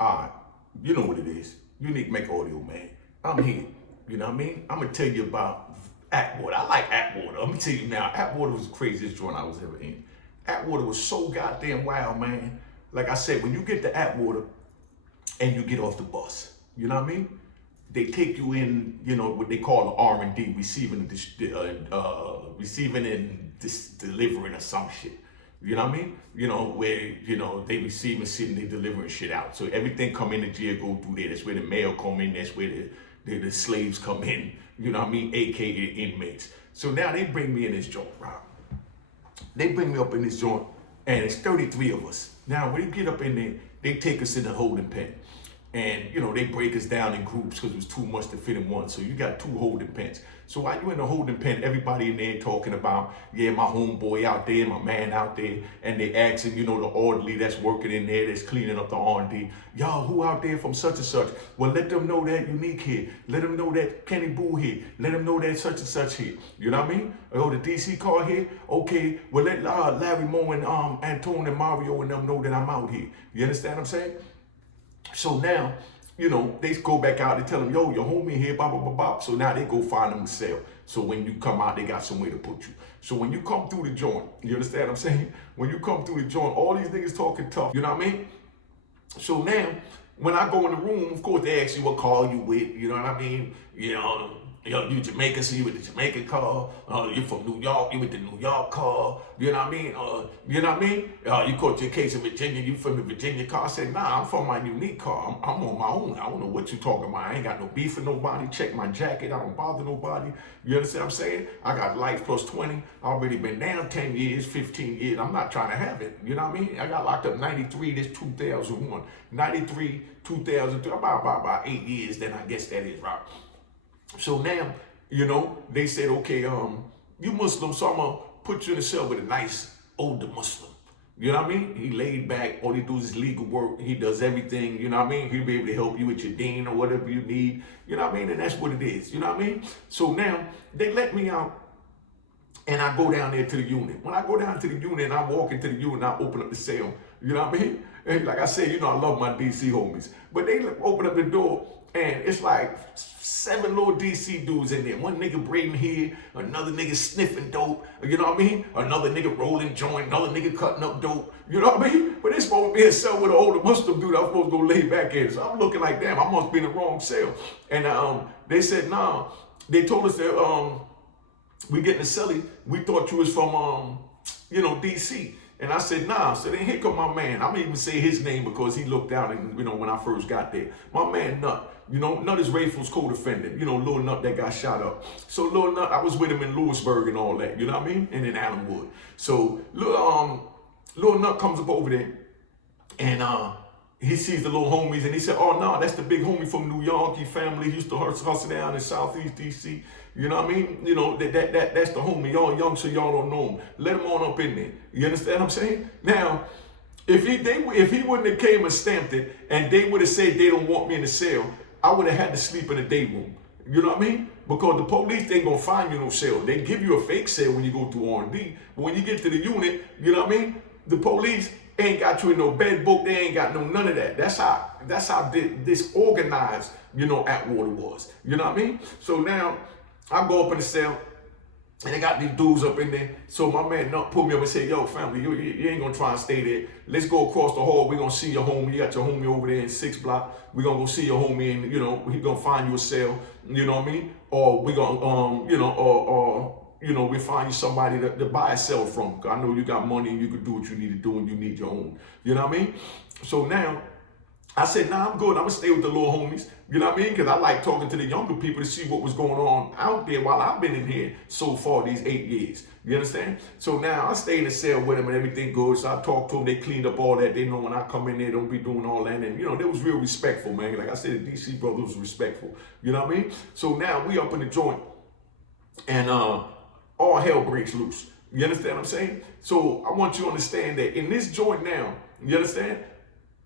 All right, you know what it is. Unique Make Audio, man. I'm here. You know what I mean? I'm gonna tell you about Atwater. I like Atwater. Let me tell you now, Atwater was the craziest joint I was ever in. Atwater was so goddamn wild, man. Like I said, when you get to Atwater and you get off the bus, you know what I mean? They take you in, you know, what they call the R&D, receiving and delivering or some shit. You know what I mean? You know, where, you know, they receiving shit and they delivering shit out. So everything come in the jail, go through there. That's where the mail come in. That's where the slaves come in. You know what I mean? AKA inmates. So now they bring me in this joint, right? They bring me up in this joint, and it's 33 of us. Now, when you get up in there, they take us in the holding pen. And, you know, they break us down in groups because it was too much to fit in one. So you got 2 holding pens. So while you're in the holding pen, everybody in there talking about, yeah, my homeboy out there, my man out there. And they asking, you know, the orderly that's working in there, that's cleaning up the R&D. Y'all, who out there from such and such? Well, let them know that Unique here. Let them know that Kenny Boo here. Let them know that such and such here. You know what I mean? Oh, the DC car here? Okay, well, let Larry Moe and Antone and Mario and them know that I'm out here. You understand what I'm saying? So now, you know, they go back out and tell them, yo, your homie here, blah, blah, blah, blah. So now they go find them a cell. So when you come out, they got somewhere to put you. So when you come through the joint, you understand what I'm saying? When you come through the joint, all these niggas talking tough, you know what I mean? So now, when I go in the room, of course, they ask you what car you with, you know what I mean? You Jamaican, so you with the Jamaican car. You from New York, you with the New York car. You know what I mean? You know what I mean? You caught your case in Virginia, you from the Virginia car. I said, nah, I'm from my Unique car. I'm on my own. I don't know what you talking about. I ain't got no beef with nobody. Check my jacket. I don't bother nobody. You understand what I'm saying? I got life plus 20. I already been down 10 years, 15 years. I'm not trying to have it. You know what I mean? I got locked up 93, this 2001. 93, 2003, about 8 years, then I guess that is right. So now, you know, they said, okay, you Muslim, so I'm gonna put you in a cell with a nice older Muslim. You know what I mean? He laid back, all he does is legal work, he does everything, you know what I mean? He'll be able to help you with your deen or whatever you need, you know what I mean? And that's what it is, you know what I mean? So now, they let me out, and I go down there to the unit. When I go down to the unit and I walk into the unit, I open up the cell, you know what I mean? And like I said, you know, I love my DC homies, but they open up the door, and it's like 7 little DC dudes in there. One nigga braiding hair, another nigga sniffing dope, you know what I mean? Another nigga rolling joint, another nigga cutting up dope, you know what I mean? But they supposed to be in a cell with an older Muslim dude I was supposed to go lay back in. So I'm looking like, damn, I must be in the wrong cell. And they said, nah, they told us that we getting a celly. We thought you was from, you know, DC. And I said, nah. So then here come my man. I'm gonna even say his name because he looked out, and you know, when I first got there. My man Nut. You know, Nut is Rayful's co-defendant. You know, Lil Nut that got shot up. So Lil Nut, I was with him in Lewisburg and all that. You know what I mean? And in Allenwood. So Lil Nut comes up over there, and he sees the little homies, and he said, oh, no, that's the big homie from New York. He family, he used to hustle down in Southeast DC. You know what I mean? You know, that's the homie. Y'all young, so y'all don't know him. Let him on up in there. You understand what I'm saying? Now, if he wouldn't have came and stamped it, and they would have said they don't want me in the cell, I would have had to sleep in a day room. You know what I mean? Because the police, they ain't gonna find you no cell. They give you a fake cell when you go through R&D. But when you get to the unit, you know what I mean? The police ain't got you in no bed book. They ain't got none of that. That's how disorganized, you know, Atwater was. You know what I mean? So now I go up in the cell, and they got these dudes up in there. So my man Nut pulled me up and said, yo, family, you ain't gonna try and stay there. Let's go across the hall. We're gonna see your homie. You got your homie over there in 6 block. We're gonna go see your homie, and, you know, he gonna find you a cell. You know what I mean? Or we gonna, you know, we find you somebody to buy a cell from. I know you got money and you can do what you need to do, and you need your own. You know what I mean? So now, I said, nah, I'm good. I'm going to stay with the little homies. You know what I mean? Because I like talking to the younger people to see what was going on out there while I've been in here so far these 8 years. You understand? So now I stay in the cell with them and everything good. So I talk to them. They cleaned up all that. They know when I come in there, don't be doing all that. And, you know, they was real respectful, man. Like I said, the DC brother was respectful. You know what I mean? So now we up in the joint, and all hell breaks loose. You understand what I'm saying? So I want you to understand that in this joint now, you understand?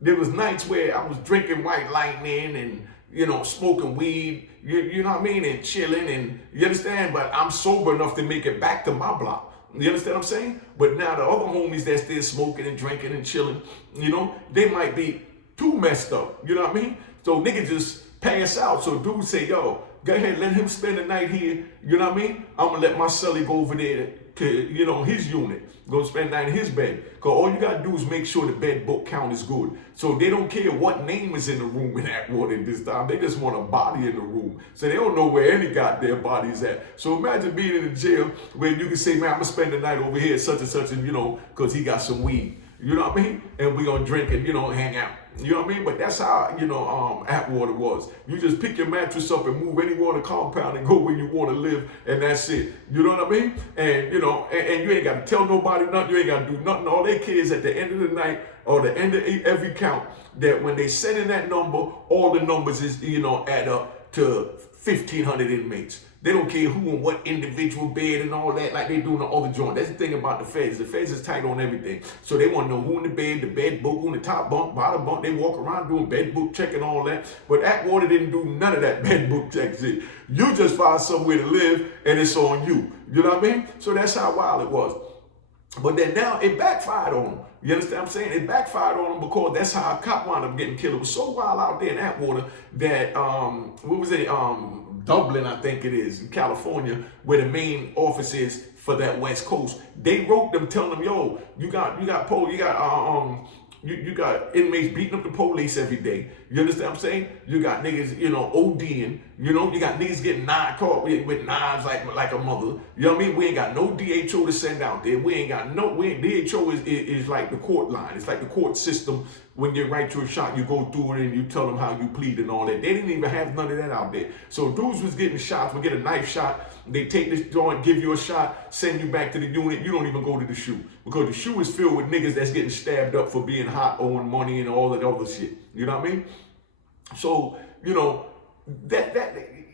There was nights where I was drinking White Lightning and, you know, smoking weed, you know what I mean, and chilling, and you understand? But I'm sober enough to make it back to my block. You understand what I'm saying? But now the other homies that's still smoking and drinking and chilling, you know, they might be too messed up. You know what I mean? So niggas just pass out. So dudes say, yo, go ahead, let him spend the night here. You know what I mean? I'm gonna let my celly go over there to, you know, his unit. Go spend the night in his bed. Because all you gotta do is make sure the bed book count is good. So they don't care what name is in the room in Atwater this time. They just want a body in the room. So they don't know where any goddamn body is at. So imagine being in a jail where you can say, man, I'm gonna spend the night over here, such and such, and you know, because he got some weed. You know what I mean? And we gonna drink and, you know, hang out. You know what I mean? But that's how, you know, Atwater was. You just pick your mattress up and move anywhere on the compound and go where you want to live, and that's it. You know what I mean? And, you know, and you ain't got to tell nobody nothing. You ain't got to do nothing. All they care is at the end of the night or the end of every count that when they send in that number, all the numbers is, you know, add up to 1,500 inmates. They don't care who and what individual bed and all that like they do in the other joint. That's the thing about the feds. The feds is tight on everything. So they want to know who in the bed book, who in the top bunk, bottom bunk. They walk around doing bed book check and all that. But Atwater didn't do none of that bed book check shit. You just find somewhere to live and it's on you. You know what I mean? So that's how wild it was. But then now it backfired on them. You understand what I'm saying? It backfired on them because that's how a cop wound up getting killed. It was so wild out there in Atwater that, what was it? Dublin, I think it is, in California, where the main office is for that West Coast. They wrote them telling them, yo, you got inmates beating up the police every day. You understand what I'm saying? You got niggas, you know, ODing. You know, you got niggas getting caught with knives like a mother. You know what I mean? We ain't got no DHO to send out there. DHO is like the court line. It's like the court system. When you write you a shot, you go through it and you tell them how you plead and all that. They didn't even have none of that out there. So dudes was getting shots, would get a knife shot. They take this joint, give you a shot, send you back to the unit. You don't even go to the shoe because the shoe is filled with niggas that's getting stabbed up for being hot, owing money and all that other shit. You know what I mean? So, you know,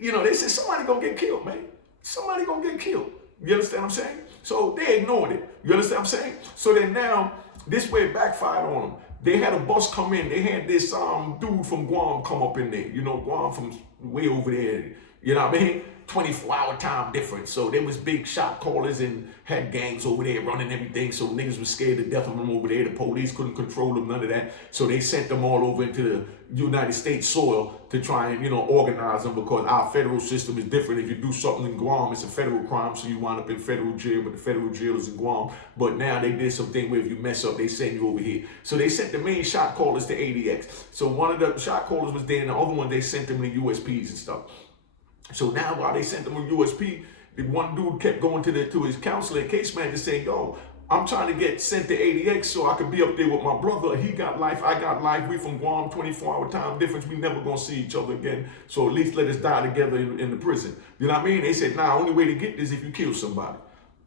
you know, they said somebody gonna get killed, man. Somebody gonna get killed. You understand what I'm saying? So they ignored it. You understand what I'm saying? So then now, this way it backfired on them. They had a bus come in. They had this dude from Guam come up in there. You know, Guam from way over there. You know what I mean? 24-hour time difference. So there was big shot callers and had gangs over there running everything. So niggas was scared to death of them over there. The police couldn't control them, none of that. So they sent them all over into the United States soil to try and, you know, organize them because our federal system is different. If you do something in Guam, it's a federal crime. So you wind up in federal jail, but the federal jail is in Guam. But now they did something where if you mess up, they send you over here. So they sent the main shot callers to ADX. So one of the shot callers was there and the other one, they sent them to USPs and stuff. So now while they sent them on USP, the one dude kept going to his counselor, case manager, saying, yo, I'm trying to get sent to ADX so I could be up there with my brother. He got life, I got life. We from Guam, 24-hour time difference. We never gonna see each other again. So at least let us die together in the prison. You know what I mean? They said, nah, only way to get this is if you kill somebody.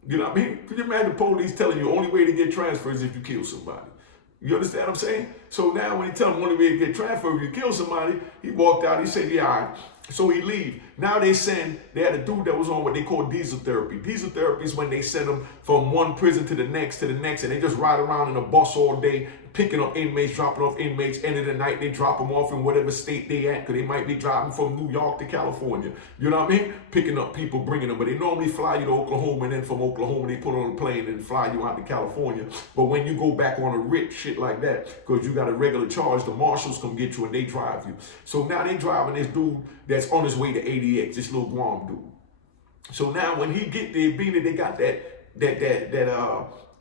You know what I mean? Could you imagine the police telling you only way to get transferred is if you kill somebody? You understand what I'm saying? So now when he tell him only way to get transferred if you kill somebody, he walked out, he said, yeah, all right. So he leave. Now they had a dude that was on what they call diesel therapy. Diesel therapy is when they send them from one prison to the next, and they just ride around in a bus all day, picking up inmates, dropping off inmates. End of the night, they drop them off in whatever state they at, because they might be driving from New York to California. You know what I mean? Picking up people, bringing them. But they normally fly you to Oklahoma, and then from Oklahoma, they put on a plane and fly you out to California. But when you go back on a rich shit like that, because you got a regular charge, the marshals come get you and they drive you. So now they driving this dude that's on his way to ADX, this little Guam dude. So now when he get there, being that they got that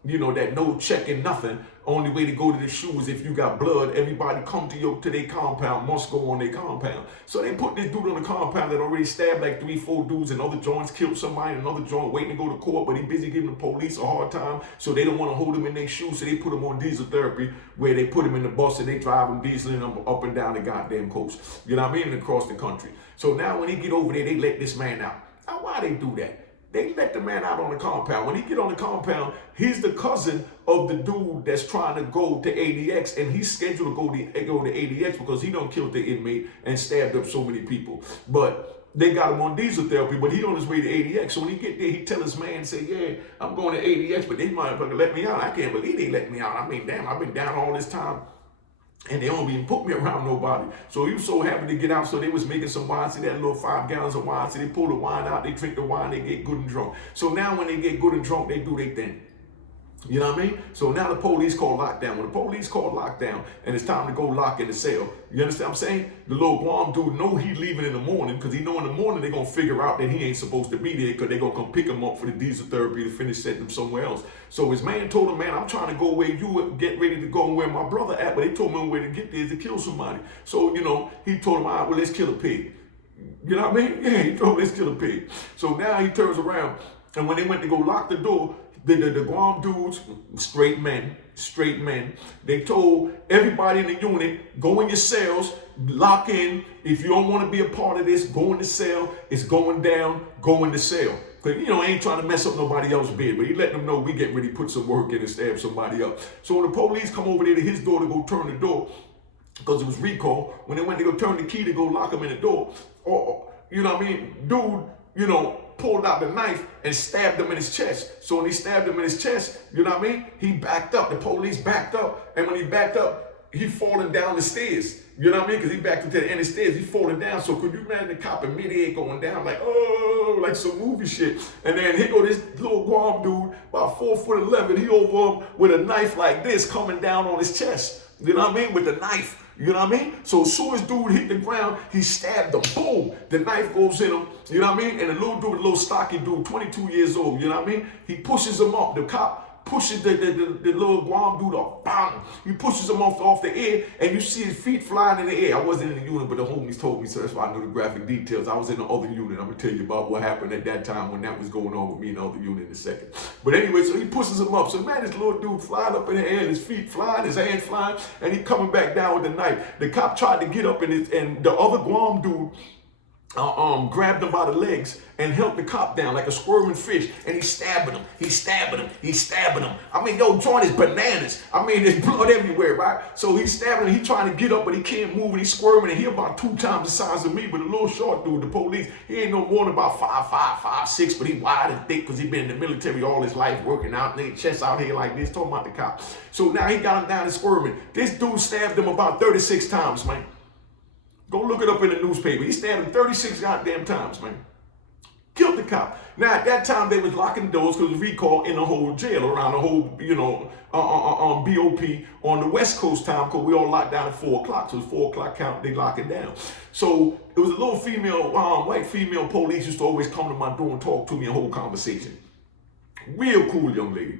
you know, that no checking nothing. Only way to go to the shoe is if you got blood. Everybody come to their compound, must go on their compound. So they put this dude on the compound that already stabbed like 3-4 dudes and other joints, killed somebody in another joint, waiting to go to court, but he busy giving the police a hard time. So they don't want to hold him in their shoes. So they put him on diesel therapy, where they put him in the bus and they drive him dieseling him up and down the goddamn coast. You know what I mean? And across the country. So now when he get over there, they let this man out. Now why they do that? They let the man out on the compound. When he get on the compound, he's the cousin of the dude that's trying to go to ADX, and he's scheduled to go to ADX because he done killed the inmate and stabbed up so many people. But they got him on diesel therapy, but he on his way to ADX. So when he get there, he tell his man, say, yeah, I'm going to ADX, but they motherfucker let me out. I can't believe they let me out. I mean, damn, I've been down all this time. And they don't even put me around nobody. So he was so happy to get out. So they was making some wine. See that little 5 gallons of wine. So they pull the wine out. They drink the wine. They get good and drunk. So now when they get good and drunk, they do their thing. You know what I mean? So now the police call lockdown. When the police call lockdown and it's time to go lock in the cell, you understand what I'm saying? The little Guam dude know he leaving in the morning because he know in the morning they're going to figure out that he ain't supposed to be there because they're going to come pick him up for the diesel therapy to finish setting him somewhere else. So his man told him, man, I'm trying to go where you get ready to go and where my brother at, but they told me where to get there is to kill somebody. So, you know, he told him, all right, well, let's kill a pig. You know what I mean? Yeah, he told him, let's kill a pig. So now he turns around, and when they went to go lock the door, the Guam dudes, straight men, they told everybody in the unit, go in your cells, lock in. If you don't want to be a part of this, go in the cell. It's going down, go in the cell. Because, you know, ain't trying to mess up nobody else's bed, but he letting them know we get ready to put some work in and stab somebody up. So when the police come over there to his door to go turn the door, because it was recall, when they went to go turn the key to go lock him in the door, or, you know what I mean, dude, you know, pulled out the knife and stabbed him in his chest. So when he stabbed him in his chest, you know what I mean? He backed up. The police backed up. And when he backed up, he falling down the stairs. You know what I mean? Because he backed up to the end of the stairs. He falling down. So could you imagine the cop in midair going down like, oh, like some movie shit. And then here go this little Guam dude, about 4'11", he over him with a knife like this coming down on his chest. You know what I mean? With the knife. You know what I mean? So as soon as dude hit the ground, he stabbed him. Boom! The knife goes in him. You know what I mean? And the little dude, the little stocky dude, 22 years old. You know what I mean? He pushes him up. The cop pushes the little Guam dude up. Bang! He pushes him off the air, and you see his feet flying in the air. I wasn't in the unit, but the homies told me, so that's why I know the graphic details. I was in the other unit. I'm gonna tell you about what happened at that time when that was going on with me in the other unit in a second. But anyway, so he pushes him up. So man, this little dude flying up in the air, his feet flying, his hands flying, and he coming back down with the knife. The cop tried to get up, and the other Guam dude grabbed him by the legs and held the cop down like a squirming fish, and he's stabbing him. I mean, yo, joint is bananas. I mean, there's blood everywhere, right? So he's stabbing him. He's trying to get up, but he can't move, and he's squirming, and he about 2 times the size of me, but a little short dude, the police, he ain't no more than about 5'5", 5'6", but he wide and thick because he been in the military all his life, working out, and his chest out here like this, talking about the cop. So now he got him down and squirming. This dude stabbed him about 36 times, man. Go look it up in the newspaper. He stabbed him 36 goddamn times, man. Killed the cop. Now, at that time, they was locking doors because of recall in the whole jail, around the whole, you know, BOP on the West Coast time, because we all locked down at 4 o'clock. So it's 4 o'clock count, they lock it down. So it was a little female, white female police used to always come to my door and talk to me a whole conversation. Real cool young lady,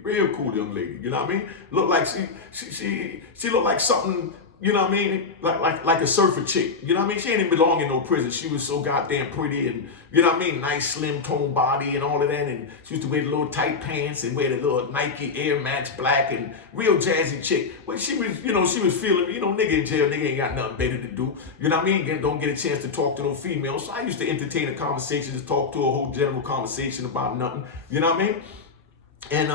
you know what I mean? Looked like she looked like something, you know what I mean? Like a surfer chick. You know what I mean? She didn't belong in no prison. She was so goddamn pretty and, you know what I mean? Nice slim toned body and all of that. And she used to wear the little tight pants and wear the little Nike Air Max black and real jazzy chick. But she was, you know, she was feeling, you know, nigga in jail, nigga ain't got nothing better to do. You know what I mean? Don't get a chance to talk to no females. So I used to entertain a conversation, just talk to a whole general conversation about nothing. You know what I mean? And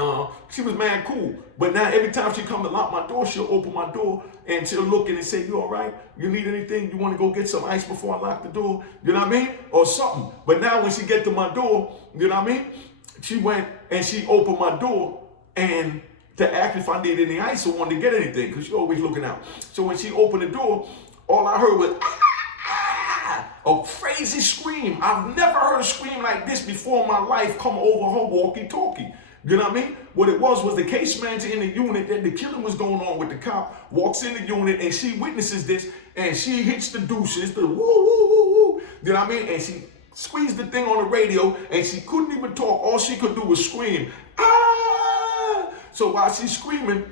she was mad cool. But now every time she come to lock my door, she'll open my door and she'll look in and say, you all right? You need anything? You want to go get some ice before I lock the door? You know what I mean? Or something. But now when she get to my door, you know what I mean? She went and she opened my door and to ask if I need any ice or wanted to get anything, because she always looking out. So when she opened the door, all I heard was, a crazy scream. I've never heard a scream like this before in my life come over her walkie-talkie. You know what I mean? What it was the case manager in the unit that the killing was going on with the cop, walks in the unit and she witnesses this and she hits the deuces, the woo, woo, woo, woo. You know what I mean? And she squeezed the thing on the radio and she couldn't even talk. All she could do was scream, ah! So while she's screaming,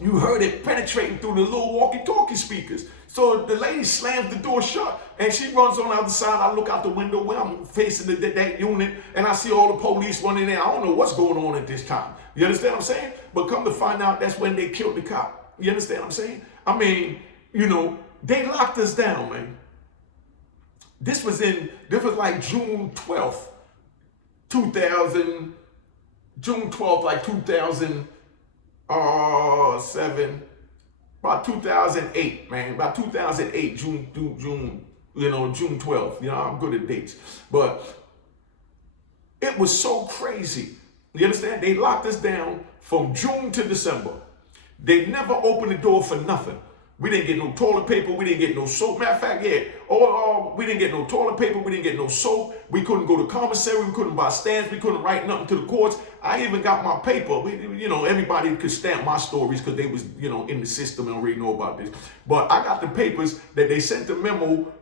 you heard it penetrating through the little walkie-talkie speakers. So the lady slams the door shut and she runs on the other side. I look out the window where I'm facing that unit and I see all the police running there. I don't know what's going on at this time. You understand what I'm saying? But come to find out, that's when they killed the cop. You understand what I'm saying? I mean, you know, they locked us down, man. This was like June 12th, 2000, June 12th, like 2007. About 2008, man. About 2008, June, you know, June 12th. You know, I'm good at dates. But it was so crazy. You understand? They locked us down from June to December. They never opened the door for nothing. We didn't get no toilet paper. We didn't get no soap. Matter of fact, yeah. We didn't get no toilet paper. We didn't get no soap. We couldn't go to commissary. We couldn't buy stamps. We couldn't write nothing to the courts. I even got my paper. Everybody could stamp my stories because they was, in the system and already know about this. But I got the papers that they sent the memo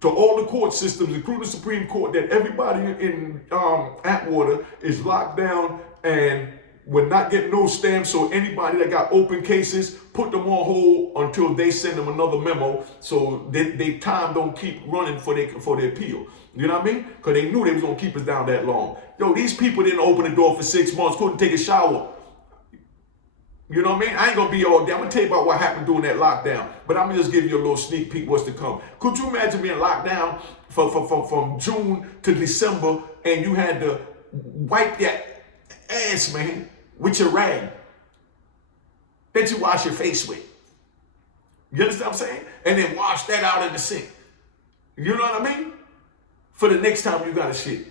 to all the court systems, including the Supreme Court, that everybody in Atwater is locked down and we're not getting no stamps. So anybody that got open cases, put them on hold until they send them another memo, so they time don't keep running for their appeal. You know what I mean? Because they knew they was gonna keep us down that long. Yo, these people didn't open the door for 6 months, couldn't take a shower. You know what I mean? I ain't gonna be all day. I'm gonna tell you about what happened during that lockdown, but I'm gonna just give you a little sneak peek what's to come. Could you imagine being locked down from June to December and you had to wipe your ass, man, with your rag that you wash your face with? You understand what I'm saying? And then wash that out in the sink. You know what I mean? For the next time you got to shit.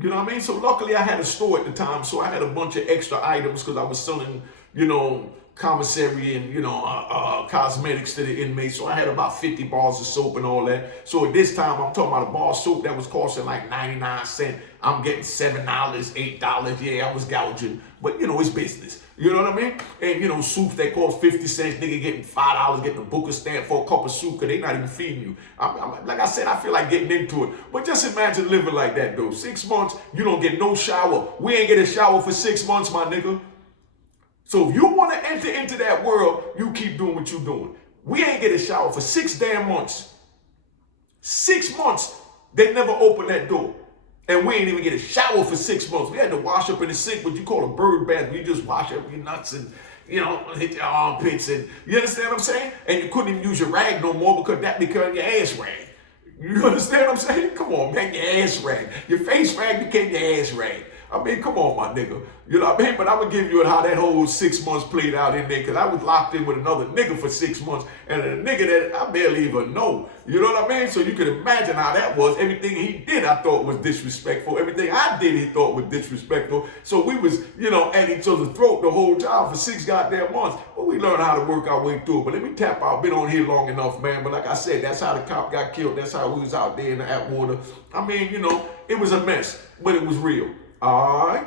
You know what I mean? So luckily I had a store at the time, so I had a bunch of extra items because I was selling, commissary and, cosmetics to the inmates. So I had about 50 bars of soap and all that. So at this time, I'm talking about a bar of soap that was costing like 99 cents. I'm getting $7, $8. Yeah, I was gouging. But, it's business. You know what I mean? And, soups that cost 50 cents, nigga getting $5, getting a Booker stamp for a cup of soup because they not even feeding you. Like I said, I feel like getting into it. But just imagine living like that, though. 6 months, you don't get no shower. We ain't get a shower for 6 months, my nigga. So if you want to enter into that world, you keep doing what you're doing. We ain't get a shower for 6 damn months. 6 months, they never opened that door. And we ain't even get a shower for 6 months. We had to wash up in the sink, what you call a bird bath. We just wash up your nuts and, hit your armpits. And you understand what I'm saying? And you couldn't even use your rag no more because that became your ass rag. You understand what I'm saying? Come on, man, your ass rag. Your face rag became your ass rag. I mean, come on, my nigga. You know what I mean? But I'm going to give you how that whole 6 months played out in there because I was locked in with another nigga for 6 months and a nigga that I barely even know. You know what I mean? So you can imagine how that was. Everything he did I thought was disrespectful. Everything I did he thought was disrespectful. So we was, at each other's throat the whole time for 6 goddamn months. But we learned how to work our way through it. But let me tap out. Been on here long enough, man. But like I said, that's how the cop got killed. That's how we was out there in the Atwater. I mean, it was a mess, but it was real. All right.